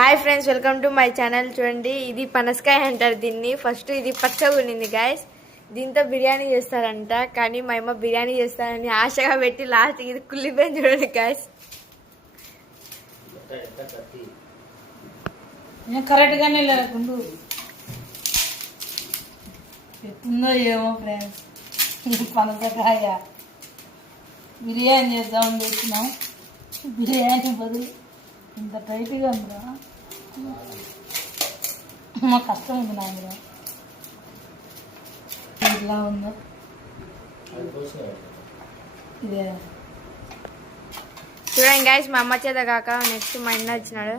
Hi friends, welcome to my channel. చూడండి, ఇది పనసకాయ అంటారు దీన్ని. ఫస్ట్ ఇది పచ్చగా ఉండింది గాయస్. దీంతో బిర్యానీ చేస్తారంట, కానీ మా అమ్మ బిర్యానీ చేస్తారని ఆశగా పెట్టి లాస్ట్ ఇది కుళ్ళిపోయింది. చూడండి గాయస్, కరెక్ట్ గానే లేకుండా ఎట్టుందో ఏమో ఫ్రెండ్స్. పనసకాయ బిర్యానీ చేద్దామని తెచ్చినాం. బిర్యానీ బదులు ఇంత టైట్గా ఉందా, మా కష్టం ఉంది నాయన. ఇలా ఉందో ఇదే చూడండి గాయస్. మా అమ్మ చేత కాక నెక్స్ట్ మా అన్న వచ్చినాడు.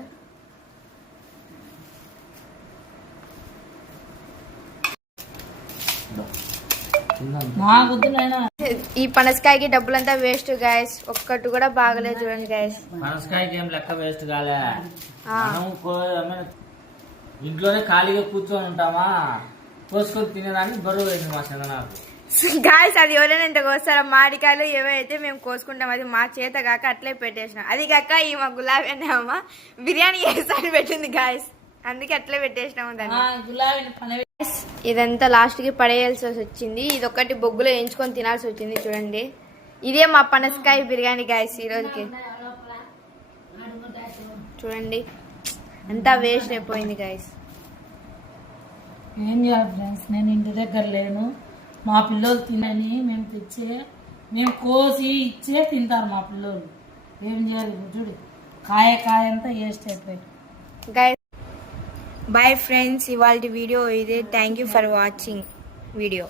ఈ పనసకాయకి డబ్బులంతా వేస్ట్ గాయస్. ఒక్కటి కూడా బాగలేదు. చూడండి గాయస్, పనసకాయకి ఏం లెక్క వేస్ట్ కాలే. ఇంట్లోనే ఖాళీగా కూర్చొని ఉంటామా, కోసుకొని తినేదానికి బరువు వేసింది మా చిన్న నాకు. గాయస్, అది ఎవరైనా ఇంత కోస్తారా? మామిడికాయలు ఏవైతే మేము కోసుకుంటాం, అది మా చేత కాక అట్లే పెట్టేసినాం. అది కాక ఈ మా గులాబీ అనే అమ్మ బిర్యానీ చేస్తాను పెట్టింది గాయస్, అందుకే అట్లే పెట్టేసినాము దాన్ని. ఇదంతా లాస్ట్ కి పడేయాల్సి వచ్చింది. ఇది ఒకటి బొగ్గులో వేయించుకొని తినాల్సి వచ్చింది. చూడండి, ఇదే మా పనసకాయ బిర్యానీ గాయస్ ఈ రోజుకి. చూడండి, అంతా వేస్ట్ అయిపోయింది గాయస్. ఏం చేయాలి ఫ్రెండ్స్, నేను ఇంటి దగ్గర లేను. మా పిల్లలు తినని మేము కోసి ఇచ్చే తింటారు మా పిల్లలు. ఏం చేయాలి చూడు, కాయ అంతా వేస్ట్ అయిపోయింది గాయస్. బాయ్ ఫ్రెండ్స్, ఇవాళ వీడియో ఇదే. Thank you for watching video.